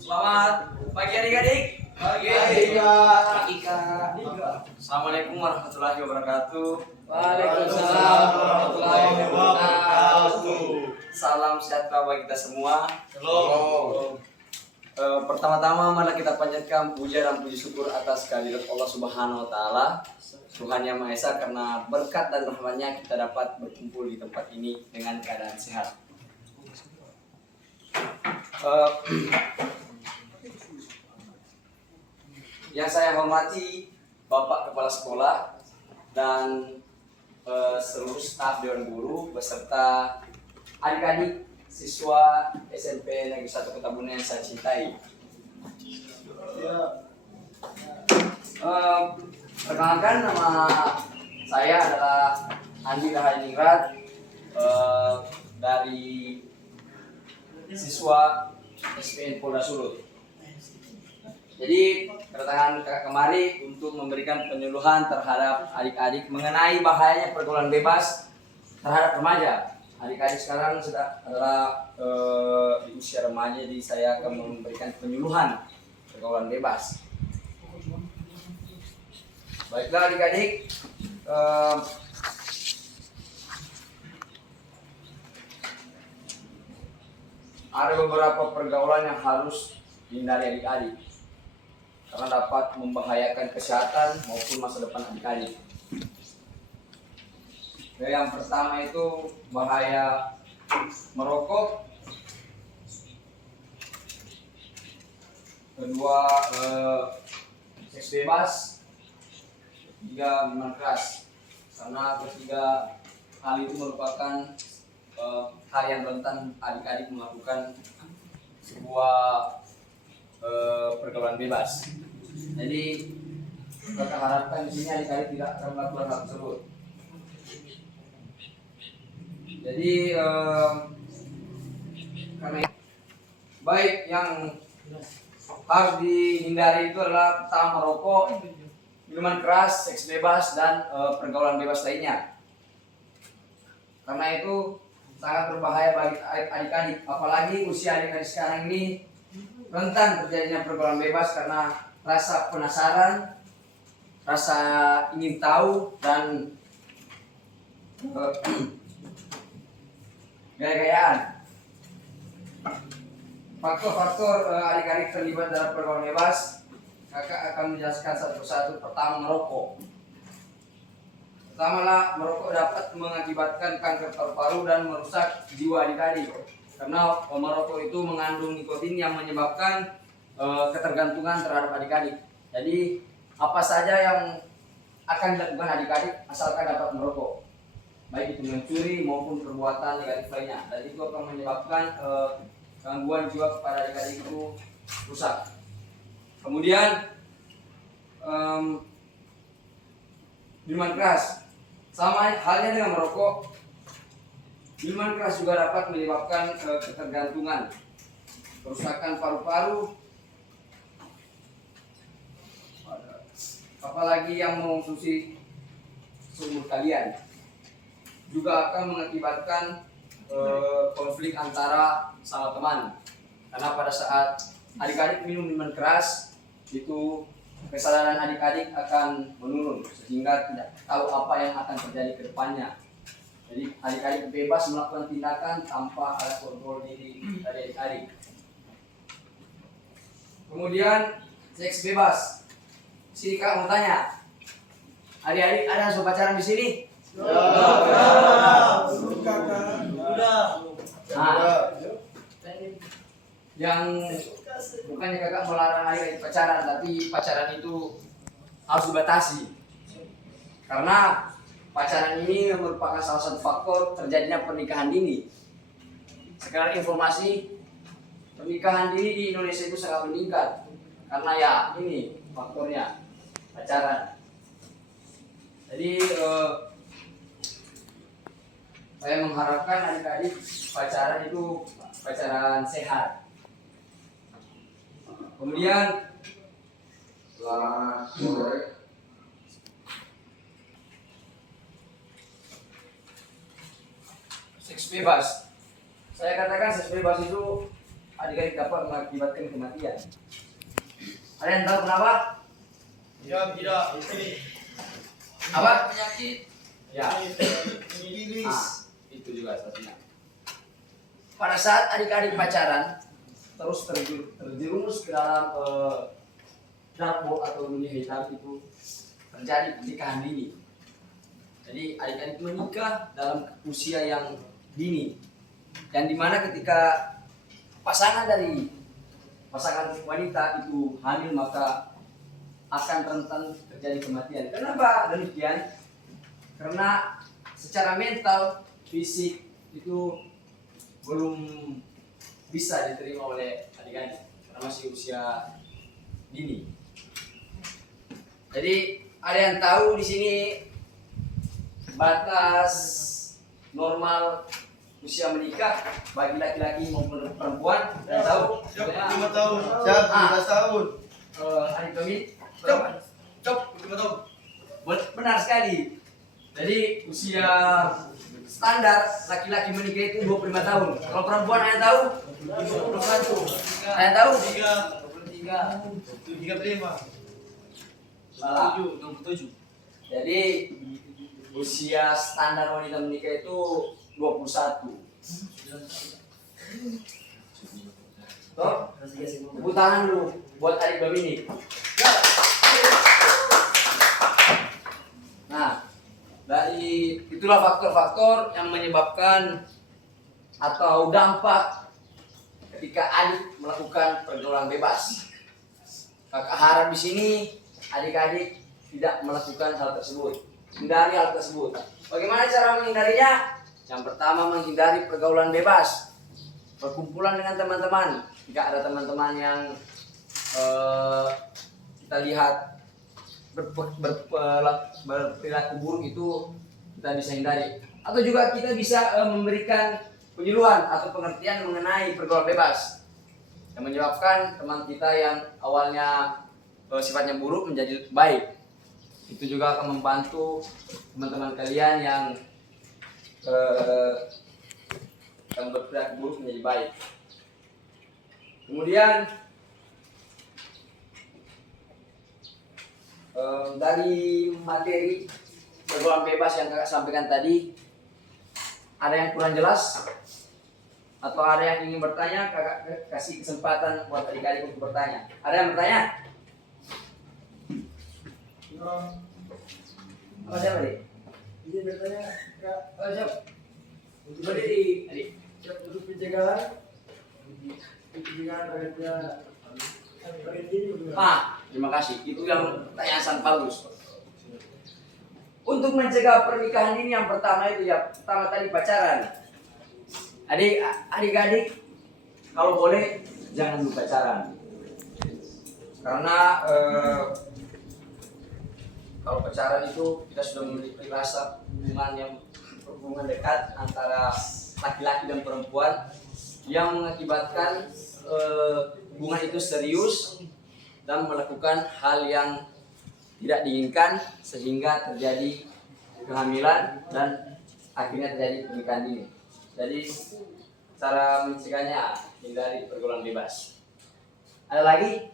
Selamat pagi adik-adik. Pagi. Assalamualaikum warahmatullahi wabarakatuh. Waalaikumsalam warahmatullahi wabarakatuh. Salam sejahtera bagi kita semua. Shalom. Pertama-tama mari kita panjatkan puja dan puji syukur atas kehadirat Allah Subhanahu wa taala, Tuhan Yang Maha Esa, karena berkat dan rahmat-Nya kita dapat berkumpul di tempat ini dengan keadaan sehat. Yang saya hormati Bapak Kepala Sekolah dan seluruh staf Dewan Guru beserta adik-adik siswa SMP Negeri 1 Kota Buna yang saya cintai. Perkenalkan, nama saya adalah Andi Rahadiningrat, dari siswa SPN Polda Sulut. Jadi kedatangan kakak kemari untuk memberikan penyuluhan terhadap adik-adik mengenai bahayanya pergaulan bebas terhadap remaja. Adik-adik sekarang sudah adalah di usia remaja, jadi saya akan memberikan penyuluhan pergaulan bebas. Baiklah adik-adik, ada beberapa pergaulan yang harus dihindari adik-adik karena dapat membahayakan kesehatan maupun masa depan adik-adik. Yang pertama itu bahaya merokok. Kedua, seks bebas. Ketiga, minuman keras. Karena ketiga hal itu merupakan hal yang rentan adik-adik melakukan sebuah pergaulan bebas. Jadi kita harapkan di sini adik-adik tidak akan melakukan hal tersebut. Jadi karena baik yang harus dihindari itu adalah pertama merokok, minuman keras, seks bebas, dan pergaulan bebas lainnya. Karena itu sangat berbahaya bagi adik-adik, apalagi usia adik-adik sekarang ini rentan terjadinya pergaulan bebas karena rasa penasaran, rasa ingin tahu, dan gaya-gayaan. Faktor-faktor adik-adik terlibat dalam pergaulan bebas, kakak akan menjelaskan satu persatu. Pertama, merokok. Pertama, merokok dapat mengakibatkan kanker paru-paru dan merusak jiwa adik-adik. Karena merokok itu mengandung nikotin yang menyebabkan ketergantungan terhadap adik-adik. Jadi apa saja yang akan dilakukan adik-adik asalkan dapat merokok, baik itu mencuri maupun perbuatan negatif lainnya, dan itu akan menyebabkan gangguan jiwa kepada adik-adik itu rusak. Kemudian minuman keras, sama halnya dengan merokok, minuman keras juga dapat menyebabkan ketergantungan, kerusakan paru-paru. Apalagi yang mengonsumsi seumur kalian juga akan mengakibatkan konflik antara sama teman. Karena pada saat adik-adik minum minuman keras, itu kesadaran adik-adik akan menurun sehingga tidak tahu apa yang akan terjadi ke depannya. Jadi adik-adik bebas melakukan tindakan tanpa ada kontrol diri dari adik-adik. Kemudian seks bebas. Sini kak mau tanya, adik-adik ada yang pacaran di sini? Sudah. Nah, yang bukannya kakak melarang adik-adik pacaran, tapi pacaran itu harus dibatasi. Karena pacaran ini merupakan salah satu faktor terjadinya pernikahan dini. Sekarang informasi pernikahan dini di Indonesia itu sangat meningkat karena ya ini faktornya pacaran. Jadi saya mengharapkan adik-adik pacaran itu pacaran sehat. Kemudian selamat sore. Seks bebas. Saya katakan seks bebas itu adik-adik dapat mengakibatkan kematian. Ada yang tahu kenapa? Tidak. Apa? Penyakit. Ya. Sifilis. Itu juga satunya. Pada saat adik-adik pacaran terus terjerumus ke dalam dark atau dunia hitam itu terjadi pernikahan dini. Jadi adik-adik menikah dalam usia yang dini, dan dimana ketika pasangan wanita itu hamil maka akan rentan terjadi kematian. Kenapa demikian? Karena secara mental, fisik itu belum bisa diterima oleh adik-adik karena masih usia dini. Jadi ada yang tahu di sini batas normal usia menikah bagi laki-laki maupun perempuan? Ada yang tahu? 5 tahun. Siap, 15 tahun. Adik kami Cop, 5 tahun. benar sekali. Jadi usia standar laki-laki menikah itu 25 tahun. Kalau perempuan ada yang tahu? 21. Ada yang tahu? 35. Salah. 27. Jadi usia standar wanita menikah itu 21. Toh? Tepuk tangan dulu buat adik Dominic. Nah, dari itulah faktor-faktor yang menyebabkan atau dampak ketika adik melakukan pergaulan bebas. Kakak harap di sini adik-adik tidak melakukan hal tersebut, hindari hal tersebut. Bagaimana cara menghindarinya? Yang pertama, menghindari pergaulan bebas, berkumpulan dengan teman-teman. Jika ada teman-teman yang kita lihat berperilaku buruk itu kita bisa hindari. Atau juga kita bisa memberikan penyuluhan atau pengertian mengenai pergaulan bebas yang menyebabkan teman kita yang awalnya sifatnya buruk menjadi baik. Itu juga akan membantu teman-teman kalian yang berperilaku buruk menjadi baik. Kemudian dari materi pergaulan bebas yang kakak sampaikan tadi, ada yang kurang jelas atau ada yang ingin bertanya? Kakak kasih kesempatan buat adik-adik untuk bertanya. Ada yang bertanya? Apa siapa nih? Ini bertanya, Kak. Oh, siap. Berdiri, adik. Siap untuk pencegahan. Pencegahan terhadap Terima kasih. Itu yang pertanyaan sangat bagus. Untuk mencegah pernikahan ini yang pertama itu ya, pertama tadi pacaran. Adik-adik kalau boleh jangan dulu pacaran. Karena kalau pacaran itu kita sudah memiliki rasa hubungan dekat antara laki-laki dan perempuan yang mengakibatkan hubungan itu serius dan melakukan hal yang tidak diinginkan sehingga terjadi kehamilan dan akhirnya terjadi pernikahan dini. Jadi cara mencegahnya hindari pergaulan bebas. Ada lagi?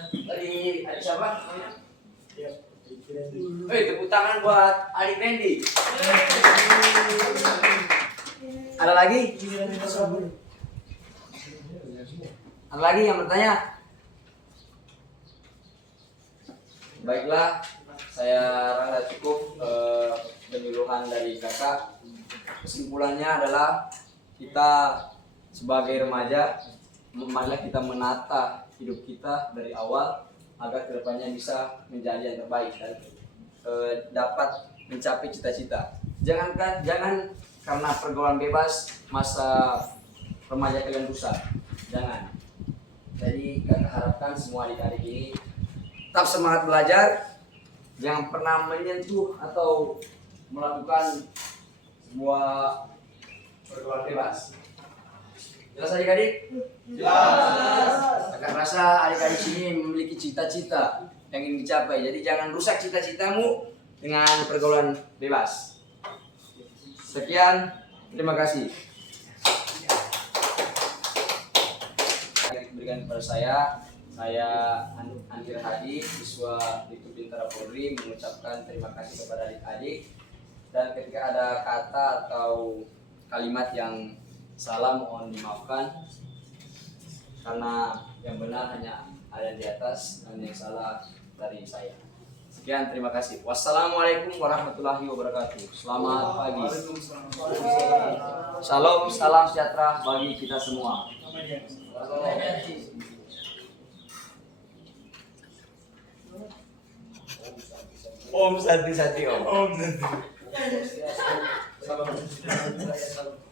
Tadi adik siapa namanya? Tepuk tangan buat adik Randy. Ada lagi? Ada lagi yang bertanya? Baiklah, saya rasa cukup penyuluhan dari kakak. Kesimpulannya adalah kita sebagai remaja, marilah kita menata hidup kita dari awal agar kedepannya bisa menjadi yang terbaik dan dapat mencapai cita-cita. Jangan karena pergaulan bebas masa remaja kalian rusak. Jangan. Jadi kakak harapkan semua adik-adik ini tetap semangat belajar, jangan pernah menyentuh atau melakukan sebuah pergaulan bebas. Jelas adik-adik? Jelas. Kakak rasa adik-adik sini memiliki cita-cita yang ingin dicapai. Jadi jangan rusak cita-citamu dengan pergaulan bebas. Sekian, terima kasih. diberikan kepada saya Andi Hadi, siswa Ditu Bintara Polri, mengucapkan terima kasih kepada adik-adik. Dan ketika ada kata atau kalimat yang salah mohon dimaafkan, karena yang benar hanya ada di atas dan yang salah dari saya. Sekian, terima kasih. Wassalamualaikum warahmatullahi wabarakatuh. Selamat pagi. Salam, salam sejahtera bagi kita semua. Om Santi Santi Om. Salam.